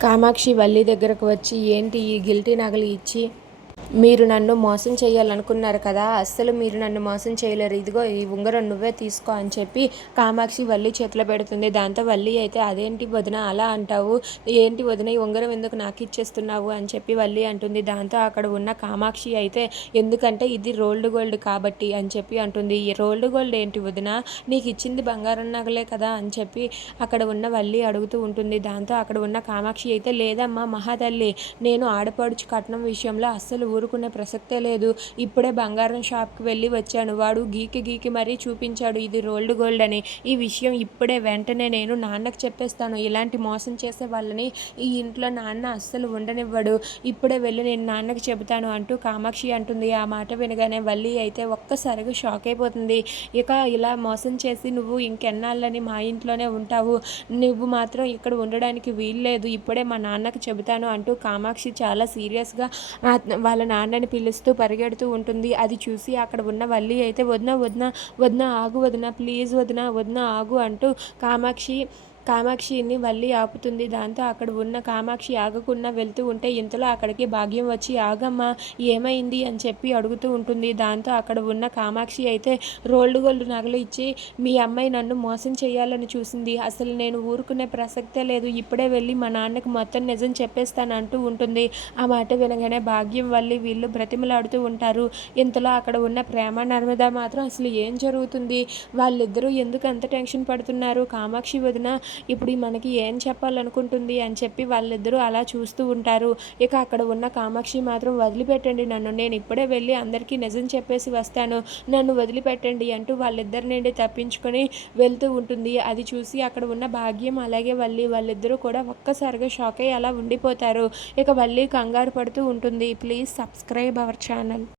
కామాక్షి వల్లి దగ్గరకు వచ్చి ఏంటి ఈ గిల్టీ నగలు ఇచ్చి మీరు నన్ను మోసం చేయాలనుకున్నారు కదా అస్సలు మీరు నన్ను మోసం చేయలేరు. ఇదిగో ఈ ఉంగరం నువ్వే తీసుకో అని చెప్పి కామాక్షి వల్లి చేతిలో పెడుతుంది. దాంతో వల్లి అయితే అదేంటి వదిన అలా అంటావు? ఏంటి వదిన ఈ ఉంగరం ఎందుకు నాకు ఇచ్చేస్తున్నావు? అని చెప్పి వల్లి అంటుంది. దాంతో అక్కడ ఉన్న కామాక్షి అయితే ఎందుకంటే ఇది రోల్డ్ గోల్డ్ కాబట్టి అని చెప్పి అంటుంది. ఈ రోల్డ్ గోల్డ్ ఏంటి వదిన? నీకు ఇచ్చింది బంగారం నగలే కదా అని చెప్పి అక్కడ ఉన్న వల్లి అడుగుతూ ఉంటుంది. దాంతో అక్కడ ఉన్న కామాక్షి అయితే లేదమ్మా మహాతల్లి నేను ఆడపడుచు కట్నం విషయంలో అస్సలు ఊరుకునే ప్రసక్తే లేదు. ఇప్పుడే బంగారం షాప్కి వెళ్ళి వచ్చాను. వాడు గీకి గీకి మరీ చూపించాడు ఇది రోల్డ్ గోల్డ్ అని. ఈ విషయం ఇప్పుడే వెంటనే నేను నాన్నకు చెప్పేస్తాను. ఇలాంటి మోసం చేసే వాళ్ళని ఈ ఇంట్లో నాన్న అస్సలు ఉండనివ్వడు. ఇప్పుడే వెళ్ళి నేను నాన్నకి చెబుతాను అంటూ కామాక్షి అంటుంది. ఆ మాట వినగానే వల్లి అయితే ఒక్కసారిగా షాక్ అయిపోతుంది. ఇక ఇలా మోసం చేసి నువ్వు ఇంకెన్నాళ్ళని మా ఇంట్లోనే ఉంటావు. నువ్వు మాత్రం ఇక్కడ ఉండడానికి వీల్లేదు. ఇప్పుడే మా నాన్నకి చెబుతాను అంటూ కామాక్షి చాలా సీరియస్గా వాళ్ళ నాన్నని పిలుస్తూ పరిగెడుతూ ఉంటుంది. అది చూసి అక్కడ ఉన్న వల్లి అయితే వదిన వదిన వదిన ఆగు వదిన ప్లీజ్ వదిన వదిన ఆగు అంటూ కామాక్షి కామాక్షిని వల్లి ఆపుతుంది. దాంతో అక్కడ ఉన్న కామాక్షి ఆగకుండా వెళ్తూ ఉంటే ఇంతలో అక్కడికి భాగ్యం వచ్చి ఆగమ్మ ఏమైంది? అని చెప్పి అడుగుతూ ఉంటుంది. దాంతో అక్కడ ఉన్న కామాక్షి అయితే రోల్డ్ గోల్డ్ నగలు ఇచ్చి మీ అమ్మాయి నన్ను మోసం చేయాలని చూసింది. అసలు నేను ఊరుకునే ప్రసక్తే లేదు. ఇప్పుడే వెళ్ళి మా నాన్నకి మొత్తం నిజం చెప్పేస్తాను అంటూ ఉంటుంది. ఆ మాట వినగానే భాగ్యం వల్లి వీళ్ళు బ్రతిమలాడుతూ ఉంటారు. ఇంతలో అక్కడ ఉన్న ప్రేమ నర్మద మాత్రం అసలు ఏం జరుగుతుంది? వాళ్ళిద్దరూ ఎందుకు అంత టెన్షన్ పడుతున్నారు? కామాక్షి వదిన ఇప్పుడు మనకి ఏం చెప్పాలనుకుంటుంది అని చెప్పి వాళ్ళిద్దరూ అలా చూస్తూ ఉంటారు. ఇక అక్కడ ఉన్న కామాక్షి మాత్రం వదిలిపెట్టండి నన్ను నేను ఇప్పుడే వెళ్ళి అందరికీ నిజం చెప్పేసి వస్తాను. నన్ను వదిలిపెట్టండి అంటూ వాళ్ళిద్దరి నుండి తప్పించుకొని వెళ్తూ ఉంటుంది. అది చూసి అక్కడ ఉన్న భాగ్యం అలాగే వల్లి వాళ్ళిద్దరూ కూడా ఒక్కసారిగా షాక్ అయ్యి అలా ఉండిపోతారు. ఇక వల్లి కంగారు పడుతూ ఉంటుంది. Please subscribe our channel.